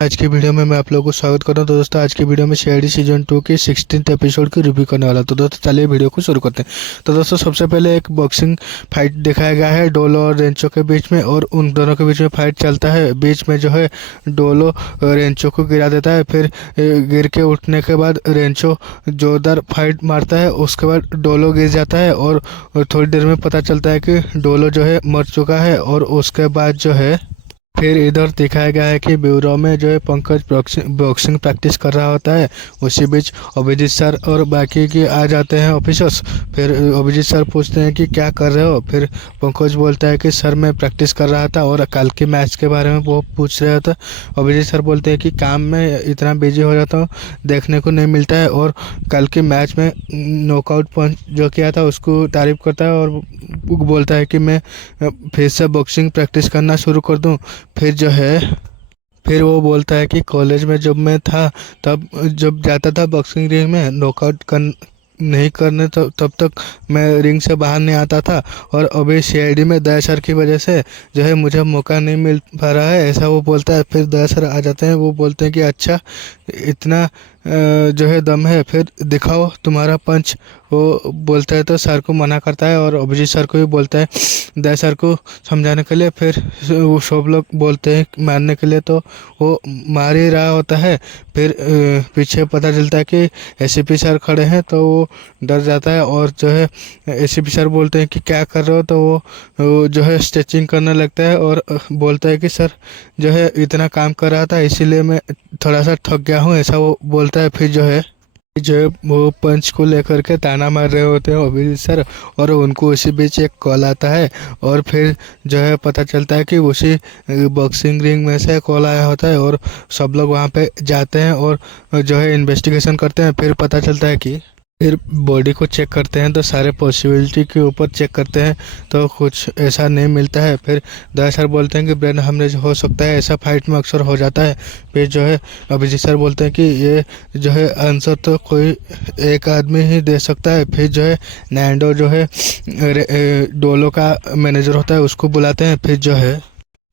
आज की वीडियो में मैं आप लोगों को स्वागत करता हूं। तो दोस्तों आज की वीडियो में सीआईडी सीजन 2 के 16th एपिसोड की रिव्यू करने वाला। तो दोस्तों चलिए वीडियो को शुरू करते हैं। तो दोस्तों सबसे पहले एक बॉक्सिंग फाइट दिखाया गया है डोलो और रेंचो के बीच में, और उन दोनों के बीच में फाइट चलता है। बीच में जो है डोलो रेंचो को गिरा देता है, फिर गिर के उठने के बाद रेंचो जोरदार फाइट मारता है। उसके बाद डोलो गिर जाता है और थोड़ी देर में पता चलता है कि डोलो जो है मर चुका है। और उसके बाद जो है फिर इधर दिखाया गया है कि ब्यूरो में जो है पंकज बॉक्सिंग प्रैक्टिस कर रहा होता है। उसी बीच अभिजीत सर और बाकी के आ जाते हैं ऑफिसर्स। फिर अभिजीत सर पूछते हैं कि क्या कर रहे हो। फिर पंकज बोलता है कि सर मैं प्रैक्टिस कर रहा था, और कल के मैच के बारे में वो पूछ रहे होता। अभिजीत सर बोलते हैं कि काम में इतना बिजी हो जाता हूँ, देखने को नहीं मिलता है। और कल के मैच में नॉकआउट पंच जो किया था उसको तारीफ करता है, और बोलता है कि मैं फिर से बॉक्सिंग प्रैक्टिस करना शुरू कर दूँ। फिर जो है फिर वो बोलता है कि कॉलेज में जब मैं था, तब जब जाता था बॉक्सिंग रिंग में नॉकआउट नहीं करने, तब तक मैं रिंग से बाहर नहीं आता था। और अभी सीआईडी में दया सर की वजह से जो है मुझे मौका नहीं मिल पा रहा है, ऐसा वो बोलता है। फिर दया सर आ जाते हैं। वो बोलते हैं कि अच्छा इतना जो है दम है, फिर दिखाओ तुम्हारा पंच। वो बोलता है तो सर को मना करता है, और अभिजीत सर को भी बोलता है दया सर को समझाने के लिए। फिर वो सब लोग बोलते हैं मारने के लिए, तो वो मार ही रहा होता है। फिर पीछे पता चलता है कि एसीपी सर खड़े हैं, तो वो डर जाता है। और जो है एसीपी सर बोलते हैं कि क्या कर रहे हो, तो वो जो है स्ट्रेचिंग करने लगता है, और बोलता है कि सर जो है इतना काम कर रहा था इसीलिए मैं थोड़ा सा थक गया हूँ, ऐसा वो बोलता है। फिर जो है वो पंच को लेकर के ताना मार रहे होते हैं अभिजीत सर, और उनको उसी बीच एक कॉल आता है। और फिर जो है पता चलता है कि उसी बॉक्सिंग रिंग में से कॉल आया होता है, और सब लोग वहाँ पे जाते हैं और जो है इन्वेस्टिगेशन करते हैं। फिर पता चलता है कि फिर बॉडी को चेक करते हैं, तो सारे पॉसिबिलिटी के ऊपर चेक करते हैं, तो कुछ ऐसा नहीं मिलता है। फिर दया सर बोलते हैं कि ब्रेन हेमरेज हो सकता है, ऐसा फाइट में अक्सर हो जाता है। फिर जो है अभिजीत सर बोलते हैं कि ये जो है आंसर तो कोई एक आदमी ही दे सकता है। फिर जो है नैंडो जो है डोलो का मैनेजर होता है उसको बुलाते हैं।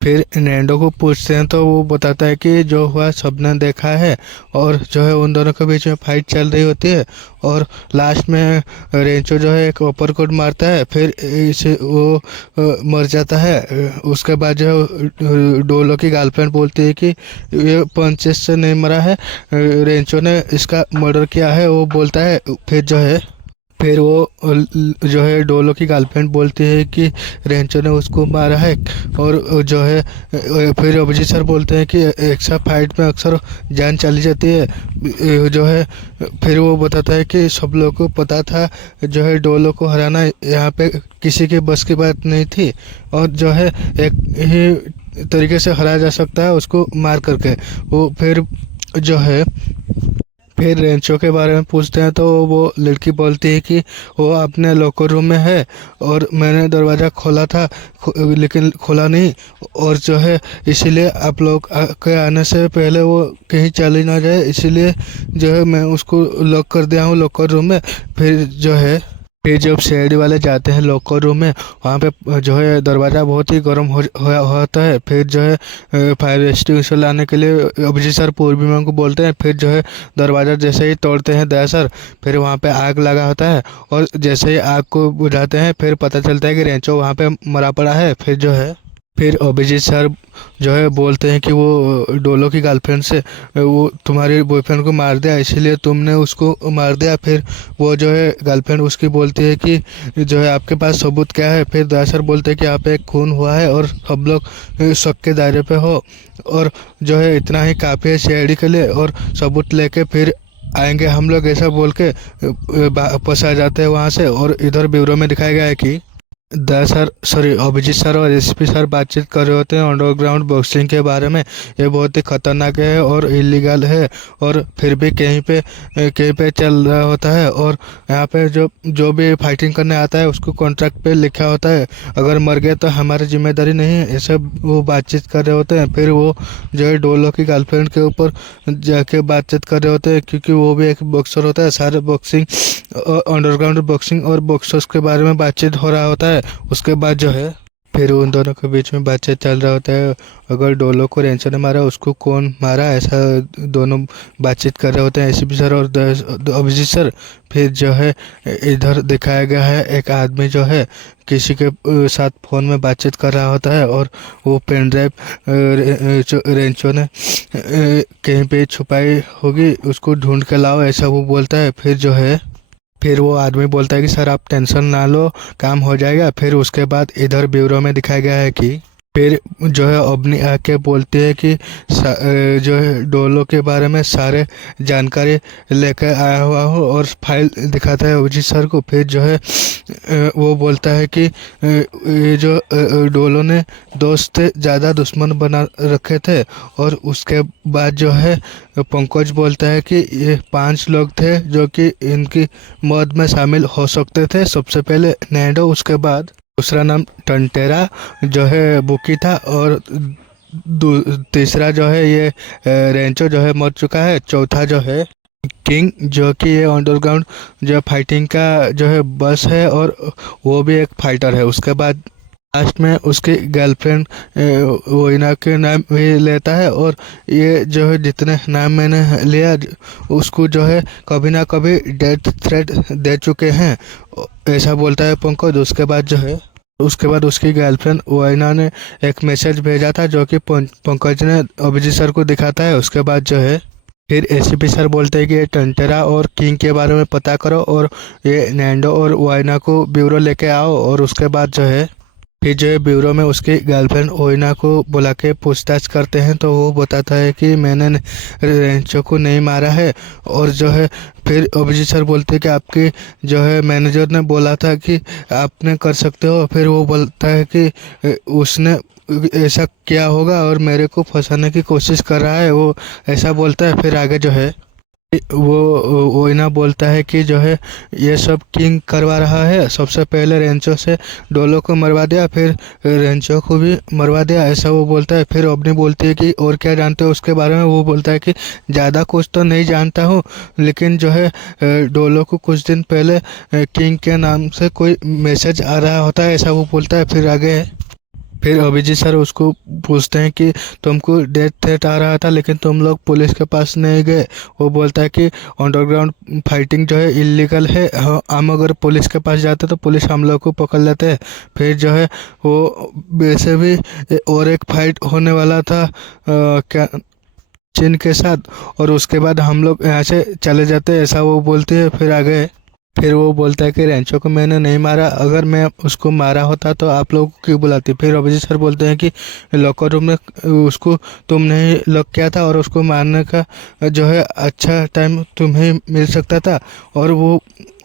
फिर नैंडो को पूछते हैं, तो वो बताता है कि जो हुआ सबने देखा है, और जो है उन दोनों के बीच में फाइट चल रही होती है। और लास्ट में रेंचो जो है एक अपर कोट मारता है, फिर इसे वो मर जाता है। उसके बाद जो है डोलो की गर्लफ्रेंड बोलती है कि ये पंचेस से नहीं मरा है, रेंचो ने इसका मर्डर किया है, वो बोलता है। फिर वो जो है डोलो की गर्लफ्रेंड बोलती है कि रेंचो ने उसको मारा है। और जो है फिर अभिजीत सर बोलते हैं कि एक्स्ट्रा फाइट में अक्सर जान चली जाती है। जो है फिर वो बताता है कि सब लोगों को पता था जो है डोलो को हराना यहाँ पे किसी के बस की बात नहीं थी, और जो है एक ही तरीके से हराया जा सकता है उसको मार करके। वो जो है फिर रेंचो के बारे में पूछते हैं, तो वो लड़की बोलती है कि वो अपने लॉकर रूम में है, और मैंने दरवाज़ा खोला था लेकिन खोला नहीं, और जो है इसीलिए आप लोग के आने से पहले वो कहीं चली ना जाए, इसीलिए जो है मैं उसको लॉक कर दिया हूँ लॉकर रूम में। फिर जब सीआईडी वाले जाते हैं लॉकर रूम में, वहाँ पे जो है दरवाज़ा बहुत ही गर्म होता है। फिर जो है फायर एक्सटिंग्विशर लाने के लिए अभिजीत सर पूर्वी मैम को बोलते हैं। फिर जो है दरवाज़ा जैसे ही तोड़ते हैं दया सर, फिर वहाँ पे आग लगा होता है, और जैसे ही आग को बुझाते हैं फिर पता चलता है कि रेंचो वहाँ पे मरा पड़ा है। फिर अभिजीत सर जो है बोलते हैं कि वो डोलो की गर्लफ्रेंड से वो तुम्हारे बॉयफ्रेंड को मार दिया, इसीलिए तुमने उसको मार दिया। फिर वो जो है गर्लफ्रेंड उसकी बोलती है कि जो है आपके पास सबूत क्या है। फिर दया सर बोलते हैं कि यहाँ पे एक खून हुआ है और सब लोग शक के दायरे पे हो, और जो है इतना ही काफ़ी है सीआईडी के लिए, और सबूत लेके फिर आएंगे हम लोग, ऐसा बोल के वापस आ जाते हैं वहाँ से। और इधर ब्यूरो में दिखाया गया है कि अभिजीत सर और एसपी सर बातचीत कर रहे होते हैं अंडरग्राउंड बॉक्सिंग के बारे में। ये बहुत ही खतरनाक है और इलीगल है, और फिर भी कहीं पे चल रहा होता है। और यहाँ पे जो भी फाइटिंग करने आता है उसको कॉन्ट्रैक्ट पे लिखा होता है, अगर मर गए तो हमारी जिम्मेदारी नहीं है, ऐसे वो बातचीत कर रहे होते हैं। फिर वो जो है डोलो की गर्लफ्रेंड के ऊपर जाके बातचीत कर रहे होते हैं, क्योंकि वो भी एक बॉक्सर होता है। सारे बॉक्सिंग अंडरग्राउंड बॉक्सिंग और बॉक्सर्स के बारे में बातचीत हो रहा होता है। उसके बाद जो है फिर उन दोनों के बीच में बातचीत चल रहा होता है, अगर डोलो को रेंचो ने मारा उसको कौन मारा, ऐसा दोनों बातचीत कर रहे होते हैं एसीपी सर और अभिजीत सर। फिर जो है इधर दिखाया गया है एक आदमी जो है किसी के साथ फ़ोन में बातचीत कर रहा होता है और वो पेन ड्राइव रेंचो ने कहीं पे छुपाई होगी, उसको ढूंढ के लाओ, ऐसा वो बोलता है। फिर वो आदमी बोलता है कि सर आप टेंशन ना लो, काम हो जाएगा। फिर उसके बाद इधर ब्यूरो में दिखाया गया है कि फिर जो है अवनी आके बोलती है कि जो है डोलो के बारे में सारे जानकारी लेकर आया हुआ हो और फाइल दिखाता है अभिजीत सर को। फिर जो है वो बोलता है कि ये जो डोलो ने दोस्त ज़्यादा दुश्मन बना रखे थे। और उसके बाद जो है पंकज बोलता है कि ये 5 लोग थे जो कि इनकी मौत में शामिल हो सकते थे। सबसे पहले नैंडो, उसके बाद दूसरा नाम टंटेरा जो है बुकी था, और तीसरा जो है ये रेंचो जो है मर चुका है। चौथा जो है किंग जो कि ये अंडरग्राउंड जो फाइटिंग का जो है बस है और वो भी एक फाइटर है। उसके बाद लास्ट में उसकी गर्लफ्रेंड वोइना के नाम भी लेता है। और ये जो है जितने नाम मैंने लिया उसको जो है कभी ना कभी डेथ थ्रेट दे चुके हैं, ऐसा बोलता है पंकज। उसके बाद उसकी गर्लफ्रेंड वोइना ने एक मैसेज भेजा था जो कि पंकज ने अभिजीत सर को दिखाता है। उसके बाद जो है फिर एसीपी सर बोलते हैं कि ये टंटेरा और किंग के बारे में पता करो और ये नैंडो और वोइना को ब्यूरो लेके आओ। और उसके बाद जो है फिर जो है ब्यूरो में उसकी गर्लफ्रेंड ओइना को बुला के पूछताछ करते हैं, तो वो बताता है कि मैंने रेंचो को नहीं मारा है। और जो है फिर अभिजीत सर बोलते हैं कि आपकी जो है मैनेजर ने बोला था कि आपने कर सकते हो। फिर वो बोलता है कि उसने ऐसा किया होगा और मेरे को फंसाने की कोशिश कर रहा है, वो ऐसा बोलता है। फिर आगे जो है वो ओइना बोलता है कि जो है ये सब किंग करवा रहा है, सबसे पहले रेंचो से डोलो को मरवा दिया, फिर रेंचो को भी मरवा दिया, ऐसा वो बोलता है। फिर अवनी बोलती है कि और क्या जानते हो उसके बारे में। वो बोलता है कि ज़्यादा कुछ तो नहीं जानता हूँ, लेकिन जो है डोलो को कुछ दिन पहले किंग के नाम से कोई मैसेज आ रहा होता है, ऐसा वो बोलता है। फिर आगे है फिर अभिजीत सर उसको पूछते हैं कि तुमको डेथ थ्रेट आ रहा था लेकिन तुम लोग पुलिस के पास नहीं गए। वो बोलता है कि अंडरग्राउंड फाइटिंग जो है इलीगल है, हम अगर पुलिस के पास जाते तो पुलिस हम लोग को पकड़ लेते हैं। फिर जो है वो वैसे भी और एक फाइट होने वाला था क्या चीन के साथ, और उसके बाद हम लोग यहाँ से चले जाते, ऐसा वो बोलती है। फिर वो बोलता है कि रेंचो को मैंने नहीं मारा, अगर मैं उसको मारा होता तो आप लोगों को क्यों बुलाती। फिर अभिजीत सर बोलते हैं कि लॉकर रूम में उसको तुमने ही लॉक किया था और उसको मारने का जो है अच्छा टाइम तुम्हें मिल सकता था, और वो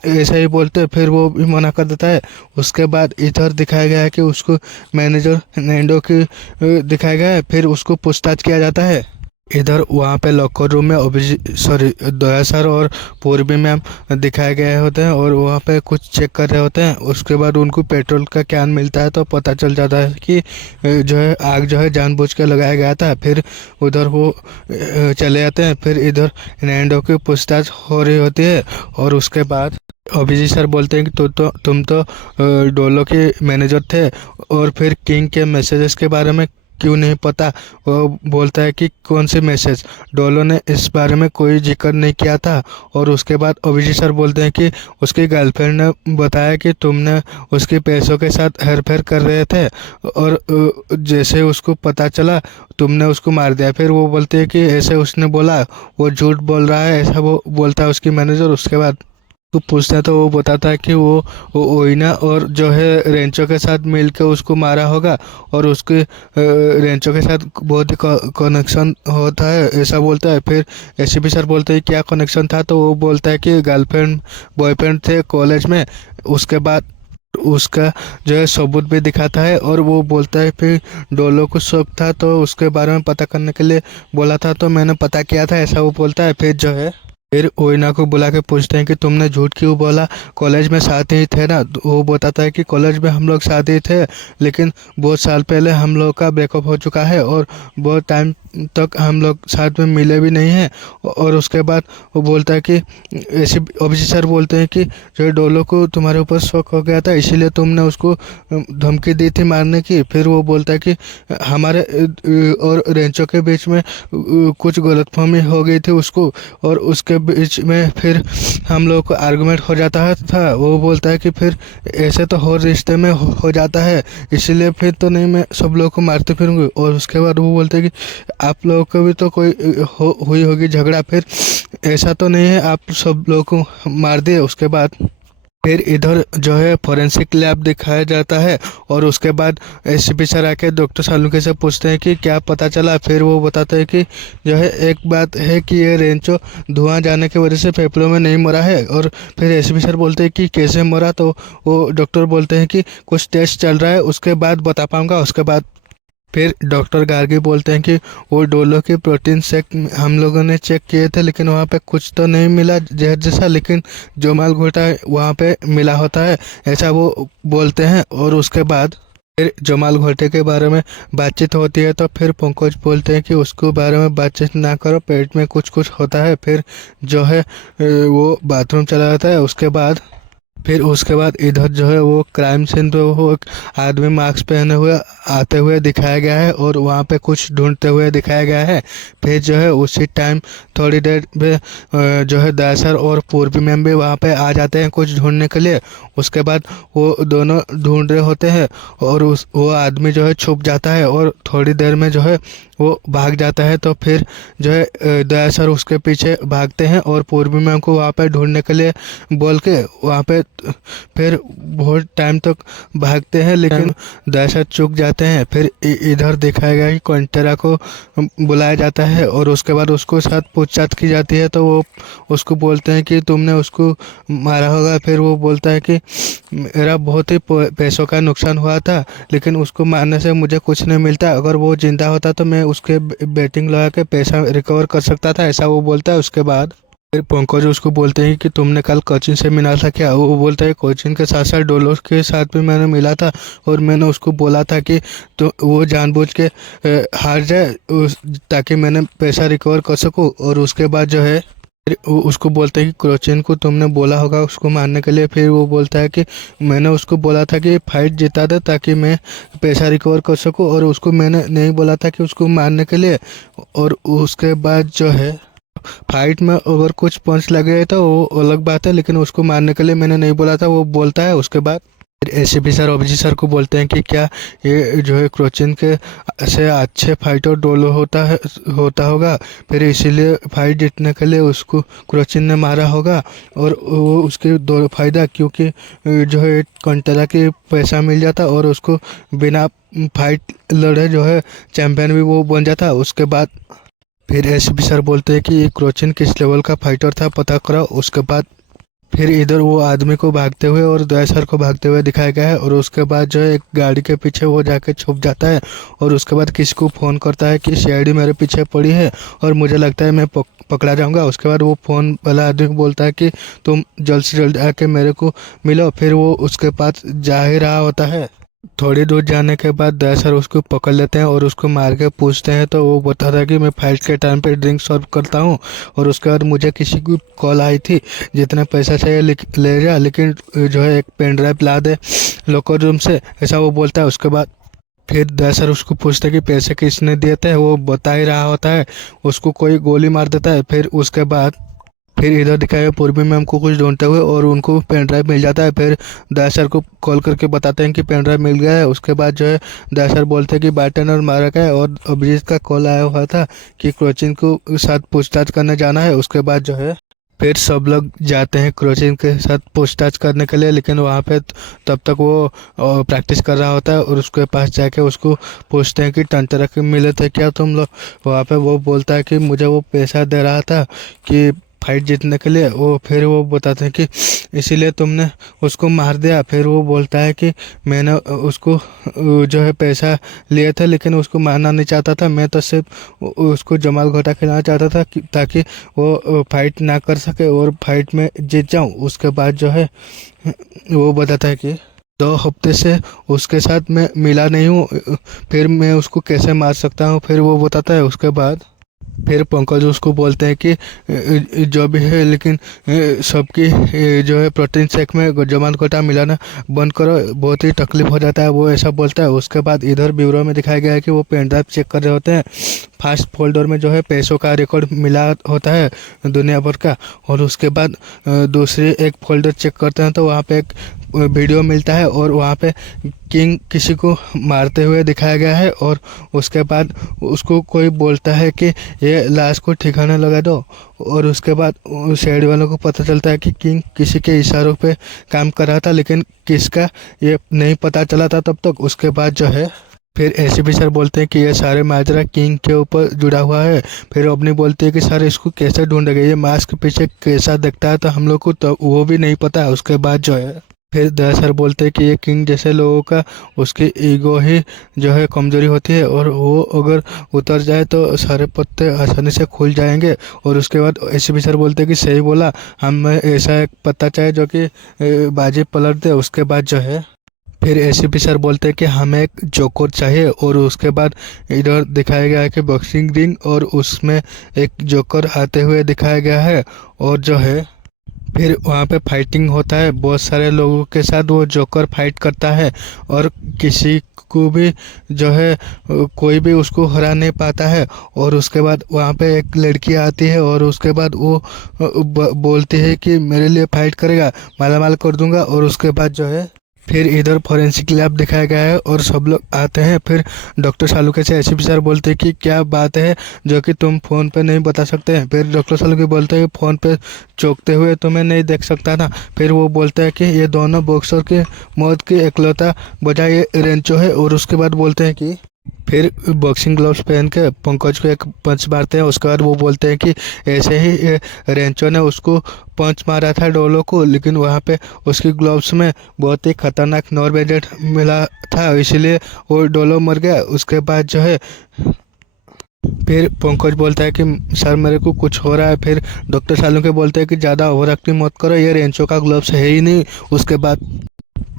ऐसा ही बोलते। फिर वो भी मना कर देता है। उसके बाद इधर दिखाया गया है कि उसको मैनेजर नैंडो की दिखाया गया है। फिर उसको पूछताछ किया जाता है। इधर वहाँ पे लॉकर रूम में दया सर और पूर्वी मैम दिखाए गए होते हैं और वहाँ पे कुछ चेक कर रहे होते हैं। उसके बाद उनको पेट्रोल का कैन मिलता है तो पता चल जाता है कि जो है आग जो है जानबूझ के लगाया गया था। फिर उधर वो चले जाते हैं। फिर इधर नैंडो की पूछताछ हो रही होती है और उसके बाद अभिजीत सर बोलते हैं कि तुम तो डोलो के मैनेजर थे और फिर किंग के मैसेजेस के बारे में क्यों नहीं पता। वो बोलता है कि कौन से मैसेज, डोलो ने इस बारे में कोई जिक्र नहीं किया था। और उसके बाद अभिजीत सर बोलते हैं कि उसकी गर्लफ्रेंड ने बताया कि तुमने उसके पैसों के साथ हेरफेर कर रहे थे और जैसे उसको पता चला तुमने उसको मार दिया। फिर वो बोलते हैं कि ऐसे उसने बोला, वो झूठ बोल रहा है, ऐसा वो बोलता है उसकी मैनेजर। उसके बाद को पूछता है तो वो बताता है कि वो ओइना और जो है रेंचो के साथ मिलकर उसको मारा होगा और उसके रेंचो के साथ बहुत ही कनेक्शन होता है, ऐसा बोलता है। फिर एसीपी सर बोलते हैं क्या कनेक्शन था, तो वो बोलता है कि गर्लफ्रेंड बॉयफ्रेंड थे कॉलेज में। उसके बाद उसका जो है सबूत भी दिखाता है और वो बोलता है फिर डोलो को शौक था तो उसके बारे में पता करने के लिए बोला था तो मैंने पता किया था, ऐसा वो बोलता है। फिर जो है फिर ओइना को बुला के पूछते हैं कि तुमने झूठ क्यों बोला, कॉलेज में साथ ही थे ना। तो वो बताता है कि कॉलेज में हम लोग साथ ही थे, लेकिन बहुत साल पहले हम लोग का ब्रेकअप हो चुका है और बहुत टाइम तक हम लोग साथ में मिले भी नहीं हैं। और उसके बाद वो बोलता है कि ऐसे ऑफिसर बोलते हैं कि जो डोलो को तुम्हारे ऊपर शक हो गया था, इसीलिए तुमने उसको धमकी दी थी मारने की। फिर वो बोलता है कि हमारे और रेंचो के बीच में कुछ गलतफहमी हो गई थी उसको, और उसके बीच में फिर हम लोग को आर्गुमेंट हो जाता है था। वो बोलता है कि फिर ऐसे तो हर रिश्ते में हो जाता है, इसीलिए फिर तो नहीं मैं सब लोगों को मारते फिरूंगी। और उसके बाद वो बोलते हैं कि आप लोगों को भी तो कोई हुई होगी झगड़ा, फिर ऐसा तो नहीं है आप सब लोगों को मार दिए। उसके बाद फिर इधर जो है फॉरेंसिक लैब दिखाया जाता है और उसके बाद एसपी सर आके डॉक्टर सालुंके से पूछते हैं कि क्या पता चला। फिर वो बताते हैं कि जो है एक बात है कि ये रेंचो धुआं जाने की वजह से फेफड़ों में नहीं मरा है। और फिर एसपी सर बोलते हैं कि कैसे मरा, तो वो डॉक्टर बोलते हैं कि कुछ टेस्ट चल रहा है उसके बाद बता पाऊँगा। उसके बाद फिर डॉक्टर गार्गी बोलते हैं कि वो डोलो की प्रोटीन शेक हम लोगों ने चेक किए थे, लेकिन वहाँ पे कुछ तो नहीं मिला जहर जैसा, लेकिन जो माल घोटा है वहाँ पे मिला होता है, ऐसा वो बोलते हैं। और उसके बाद फिर जमाल घोटे के बारे में बातचीत होती है, तो फिर पंकज बोलते हैं कि उसके बारे में बातचीत ना करो, पेट में कुछ कुछ होता है। फिर जो है वो बाथरूम चला जाता है। उसके बाद इधर जो है वो क्राइम सीन पे वो एक आदमी मास्क पहने हुए आते हुए दिखाया गया है और वहाँ पे कुछ ढूंढते हुए दिखाया गया है। फिर जो है उसी टाइम थोड़ी देर में जो है दयासर और पूर्वी मैम भी वहाँ पे आ जाते हैं कुछ ढूंढने के लिए। उसके बाद वो दोनों ढूंढ रहे होते हैं और वो आदमी जो है छुप जाता है और थोड़ी देर में जो है वो भाग जाता है। तो फिर जो है दयासर उसके पीछे भागते हैं और पूर्वी मैम को वहाँ पे ढूंढने के लिए बोल के वहाँ पे फिर बहुत टाइम तक भागते हैं, लेकिन दयासर चूक जाते हैं। फिर इधर दिखाया गया कि क्वेंटेरा को बुलाया जाता है और उसके बाद उसको साथ पूछताछ की जाती है। तो वो उसको बोलते हैं कि तुमने उसको मारा होगा। फिर वो बोलता है कि मेरा बहुत ही पैसों का नुकसान हुआ था, लेकिन उसको मारने से मुझे कुछ नहीं मिलता, अगर वो जिंदा होता तो मैं उसके बेटिंग लगा के पैसा रिकवर कर सकता था, ऐसा वो बोलता है। उसके बाद फिर पंकज उसको बोलते हैं कि तुमने कल कोचिन से मिला था क्या। वो बोलता है कोचिन के साथ साथ डोलोस के साथ भी मैंने मिला था और मैंने उसको बोला था कि तो वो जानबूझ के हार जाए ताकि मैंने पैसा रिकवर कर सकूं। और उसके बाद जो है फिर उसको बोलते हैं कि क्रोचिन को तुमने बोला होगा उसको मारने के लिए। फिर वो बोलता है कि मैंने उसको बोला था कि फाइट जिता दे ताकि मैं पैसा रिकवर कर सकूं, और उसको मैंने नहीं बोला था कि उसको मारने के लिए। और उसके बाद जो है फाइट में अगर कुछ पंच लगे तो वो अलग बात है, लेकिन उसको मारने के लिए मैंने नहीं बोला था, वो बोलता है। उसके बाद एसीपी सर ओबीजी सर को बोलते हैं कि क्या ये जो है क्रोचिन के से अच्छे फाइटर डोलो होता होगा, फिर इसीलिए फाइट जीतने के लिए उसको क्रोचिन ने मारा होगा। और वो उसके दो फायदा, क्योंकि जो है कंटेरा के पैसा मिल जाता और उसको बिना फाइट लड़े जो है चैंपियन भी वो बन जाता। उसके बाद फिर एसपी सर बोलते हैं कि क्रोचिन किस लेवल का फाइटर था पता करो। उसके बाद फिर इधर वो आदमी को भागते हुए और दयासर को भागते हुए दिखाया गया है। और उसके बाद जो है एक गाड़ी के पीछे वो जाके छुप जाता है और उसके बाद किसी को फ़ोन करता है कि सीआईडी मेरे पीछे पड़ी है और मुझे लगता है मैं पकड़ा जाऊंगा। उसके बाद वो फ़ोन वाला आदमी को बोलता है कि तुम जल्द से जल्द आके मेरे को मिलो। फिर वो उसके पास जा ही रहा होता है। थोड़ी दूर जाने के बाद दयासर उसको पकड़ लेते हैं और उसको मार के पूछते हैं, तो वो बताता है कि मैं फाइट के टाइम पे ड्रिंक सर्व करता हूँ और उसके बाद मुझे किसी की कॉल आई थी जितना पैसा चाहिए ले जा, लेकिन जो है एक पेन ड्राइव ला दे लॉकर रूम से, ऐसा वो बोलता है। उसके बाद फिर दयासर उसको पूछते हैं कि पैसे किसने दिए थे, वो बता ही रहा होता है, उसको कोई गोली मार देता है। फिर उसके बाद फिर इधर दिखाया पूर्वी मैम को कुछ ढूंढते हुए और उनको पेन ड्राइव मिल जाता है। फिर दयासर को कॉल करके बताते हैं कि पेन ड्राइव मिल गया है। उसके बाद जो है दयासर बोलते हैं कि बार्टेंडर मारा गया है और अभिजीत का कॉल आया हुआ था कि क्रोचिन को साथ पूछताछ करने जाना है। उसके बाद जो है फिर सब लोग जाते हैं क्रोचिन के साथ पूछताछ करने के लिए, लेकिन वहाँ पे तब तक वो प्रैक्टिस कर रहा होता है और उसके पास जाके उसको पूछते हैं कि टंटरा के मिले थे क्या तुम लोग। वहाँ पे वो बोलता है कि मुझे वो पैसा दे रहा था कि फाइट जीतने के लिए। वो फिर वो बताते हैं कि इसीलिए तुमने उसको मार दिया। फिर वो बोलता है कि मैंने उसको जो है पैसा लिए थे, लेकिन उसको मारना नहीं चाहता था। मैं तो सिर्फ उसको जमाल घोटा खिलाना चाहता था ताकि वो फाइट ना कर सके और फाइट में जीत जाऊं। उसके बाद जो है वो बताता है कि 2 हफ्ते से उसके साथ मैं मिला नहीं हूँ, फिर मैं उसको कैसे मार सकता हूँ। फिर वो बताता है। उसके बाद फिर पंकज उसको बोलते हैं कि जो भी है, लेकिन सबकी जो है प्रोटीन शेक में जमान कोटा मिलाना बंद करो, बहुत ही तकलीफ हो जाता है। वो ऐसा बोलता है। उसके बाद इधर ब्यूरो में दिखाया गया है कि वो पेन ड्राइव चेक कर रहे होते हैं। फास्ट फोल्डर में जो है पैसों का रिकॉर्ड मिला होता है दुनिया भर का। और उसके बाद दूसरी एक फोल्डर चेक करते हैं तो वहाँ पे एक वीडियो मिलता है और वहाँ पे किंग किसी को मारते हुए दिखाया गया है। और उसके बाद उसको कोई बोलता है कि ये लाश को ठिकाने लगा दो। और उसके बाद शेड वालों को पता चलता है कि किंग किसी के इशारों पे काम कर रहा था, लेकिन किसका ये नहीं पता चला था तब तक। उसके बाद जो है फिर एसीपी सर बोलते हैं कि ये सारे माजरा किंग के ऊपर जुड़ा हुआ है। फिर अपनी बोलती है कि सर इसको कैसे ढूंढेंगे, ये मास्क के पीछे कैसा दिखता है तो हम लोग को तो वो भी नहीं पता है। उसके बाद जो है फिर दया सर बोलते हैं कि ये किंग जैसे लोगों का उसकी ईगो ही जो है कमजोरी होती है, और वो अगर उतर जाए तो सारे पत्ते आसानी से खुल जाएंगे। और उसके बाद एसीपी सर बोलते हैं कि सही बोला, हमें ऐसा एक पत्ता चाहिए जो कि बाजी पलट दे। उसके बाद जो है फिर एसीपी सर बोलते हैं कि हमें एक जोकर चाहिए। और उसके बाद इधर दिखाया गया है कि बॉक्सिंग रिंग और उसमें एक जोकर आते हुए दिखाया गया है। और जो है फिर वहाँ पे फाइटिंग होता है बहुत सारे लोगों के साथ। वो जोकर फाइट करता है और किसी को भी जो है कोई भी उसको हरा नहीं पाता है। और उसके बाद वहाँ पे एक लड़की आती है और उसके बाद वो बोलती है कि मेरे लिए फाइट करेगा, मालामाल कर दूंगा। और उसके बाद जो है फिर इधर फॉरेंसिक लैब दिखाया गया है और सब लोग आते हैं। फिर डॉक्टर सालुके से एसीपी सर बोलते हैं कि क्या बात है जो कि तुम फ़ोन पे नहीं बता सकते हैं। फिर डॉक्टर सालुके बोलते हैं फ़ोन पे चौंकते हुए तुम्हें नहीं देख सकता ना। फिर वो बोलते हैं कि ये दोनों बॉक्सर की मौत की इकलौता वजह ये रेंचो है। और उसके बाद बोलते हैं कि फिर बॉक्सिंग ग्लव्स पहन के पंकज को एक पंच मारते हैं। उसके बाद वो बोलते हैं कि ऐसे ही रेंचो ने उसको पंच मारा था डोलो को, लेकिन वहाँ पे उसकी ग्लव्स में बहुत ही खतरनाक नॉर्वेजेट मिला था, इसलिए वो डोलो मर गया। उसके बाद जो है फिर पंकज बोलता है कि सर मेरे को कुछ हो रहा है। फिर डॉक्टर सालू के बोलते हैं कि ज़्यादा ओवर एक्टिंग मत करो, ये रेंचो का ग्लव्स है ही नहीं। उसके बाद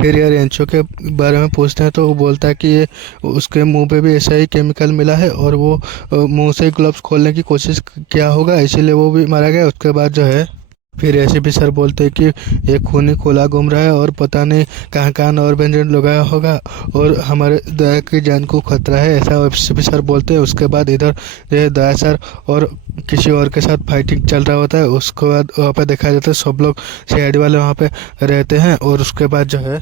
फिर ये रेंचो के बारे में पूछते हैं तो वो बोलता है कि ये उसके मुंह पे भी ऐसा ही केमिकल मिला है और वो मुंह से ग्लव्स खोलने की कोशिश किया होगा, इसीलिए वो भी मारा गया। उसके बाद जो है फिर एसीपी सर बोलते हैं कि ये खूनी खोला घूम रहा है और पता नहीं कहाँ कहाँ नॉर्वेजेंट लगाया होगा और हमारे दया की जान को खतरा है, ऐसा एसीपी सर बोलते हैं। उसके बाद इधर ये दया सर और किसी और के साथ फाइटिंग चल रहा होता है। उसके बाद वहाँ पे देखा जाता है सब लोग सीआईडी वाले वहाँ पे रहते हैं। और उसके बाद जो है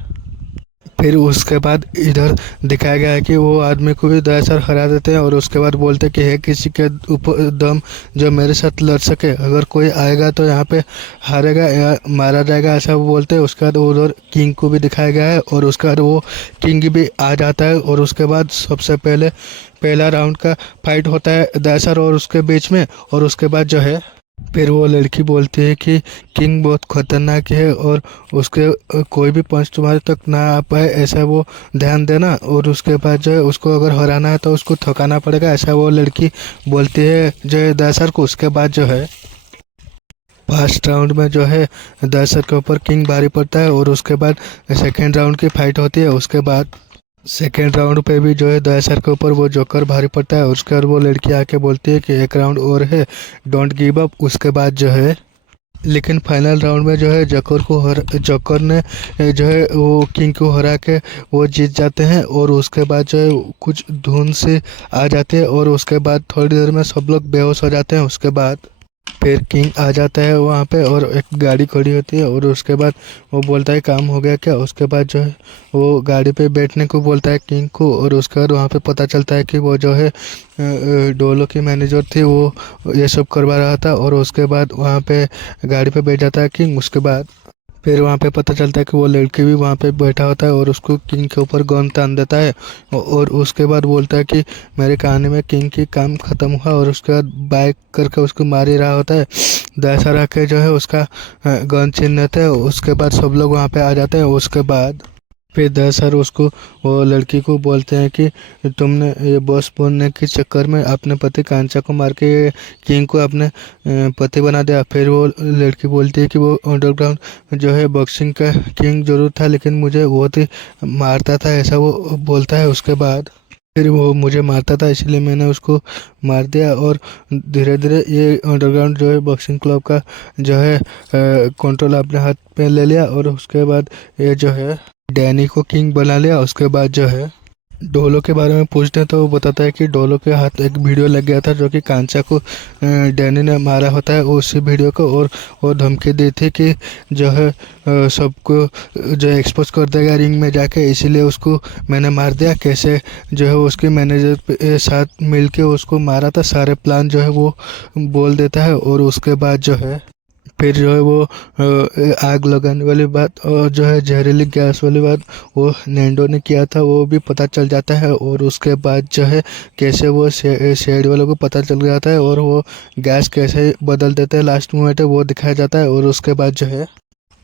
फिर उसके बाद इधर दिखाया गया है कि वो आदमी को भी दया सर हरा देते हैं। और उसके बाद बोलते हैं कि है किसी के ऊपर दम जो मेरे साथ लड़ सके, अगर कोई आएगा तो यहाँ पे हारेगा या मारा जाएगा, ऐसा वो बोलते हैं। उसके बाद उधर किंग को भी दिखाया गया है और उसके बाद वो किंग भी आ जाता है। और उसके बाद सबसे पहला राउंड का फाइट होता है दया सर और उसके बीच में। और उसके बाद जो है फिर वो लड़की बोलती है कि किंग बहुत खतरनाक है और उसके कोई भी पंच तुम्हारे तक ना आ पाए, ऐसा वो ध्यान देना। और उसके बाद जो है उसको अगर हराना है तो उसको थकाना पड़ेगा, ऐसा वो लड़की बोलती है जो है दया सर को। उसके बाद जो है फर्स्ट राउंड में जो है दया सर के ऊपर किंग भारी पड़ता है। और उसके बाद सेकेंड राउंड की फाइट होती है। उसके बाद सेकेंड राउंड पे भी जो है दया सर के ऊपर वो जोकर भारी पड़ता है। उसके बाद वो लड़की आके बोलती है कि एक राउंड और है, डोंट गिव अप। उसके बाद जो है लेकिन फाइनल राउंड में जो है जोकर ने जो है वो किंग को हरा के वो जीत जाते हैं। और उसके बाद जो है कुछ धुन से आ जाते हैं और उसके बाद थोड़ी देर में सब लोग बेहोश हो जाते हैं। उसके बाद फिर किंग आ जाता है वहाँ पे और एक गाड़ी खड़ी होती है और उसके बाद वो बोलता है काम हो गया क्या। उसके बाद जो है वो गाड़ी पे बैठने को बोलता है किंग को। और उसके बाद वहाँ पे पता चलता है कि वो जो है डोलो की मैनेजर थी, वो ये सब करवा रहा था। और उसके बाद वहाँ पे गाड़ी पे बैठ जाता है किंग। उसके बाद फिर वहाँ पे पता चलता है कि वो लड़की भी वहाँ पे बैठा होता है और उसको किंग के ऊपर गन तान देता है। और उसके बाद बोलता है कि मेरे कहानी में किंग की काम ख़त्म हुआ। और उसके बाद बाइक करके उसको मार ही रहा होता है दशहरा के जो है उसका गन छीन लेते हैं। उसके बाद सब लोग वहाँ पे आ जाते हैं। उसके बाद फिर दशहरा उसको, वो लड़की को बोलते हैं कि तुमने ये बॉस बनने के चक्कर में अपने पति कांचा को मार के किंग को अपने पति बना दिया। फिर वो लड़की बोलती है कि वो अंडरग्राउंड जो है बॉक्सिंग का किंग जरूर था, लेकिन मुझे बहुत ही मारता था, ऐसा वो बोलता है। उसके बाद फिर वो मुझे मारता था इसलिए मैंने उसको मार दिया, और धीरे धीरे ये अंडरग्राउंड जो है बॉक्सिंग क्लब का जो है कंट्रोल अपने हाथ पे ले लिया। और उसके बाद ये जो है डैनी को किंग बना लिया। उसके बाद जो है डोलो के बारे में पूछते हैं तो वो बताता है कि डोलो के हाथ एक वीडियो लग गया था जो कि कांचा को डैनी ने मारा होता है, उसी वीडियो को, और वो धमकी दी थी कि जो है सबको जो एक्सपोज कर देगा रिंग में जाके, इसीलिए उसको मैंने मार दिया। कैसे जो है उसके मैनेजर के साथ मिलके उसको मारा था, सारे प्लान जो है वो बोल देता है। और उसके बाद जो है फिर जो है वो आग लगाने वाली बात और जो है जहरीली गैस वाली बात वो नैंडो ने किया था, वो भी पता चल जाता है। और उसके बाद जो है कैसे वो शेड वालों को पता चल जाता है और वो गैस कैसे बदल देते हैं लास्ट मोमेंट है वो दिखाया जाता है। और उसके बाद जो है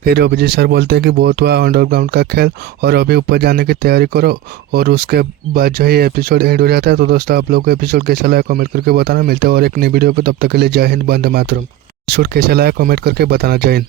फिर अभिजीत सर बोलते हैं कि बहुत हुआ अंडरग्राउंड का खेल, और अभी ऊपर जाने की तैयारी करो। और उसके बाद जो है ये एपिसोड एंड हो जाता है। तो दोस्तों आप लोगों को एपिसोड कैसा लगा कमेंट करके बताना। मिलते हैं और एक नई वीडियो पे, तब तक के लिए जय हिंद, वंदे मातरम। एपिसोड कैसा लगा कमेंट करके बताना। जय हिंद।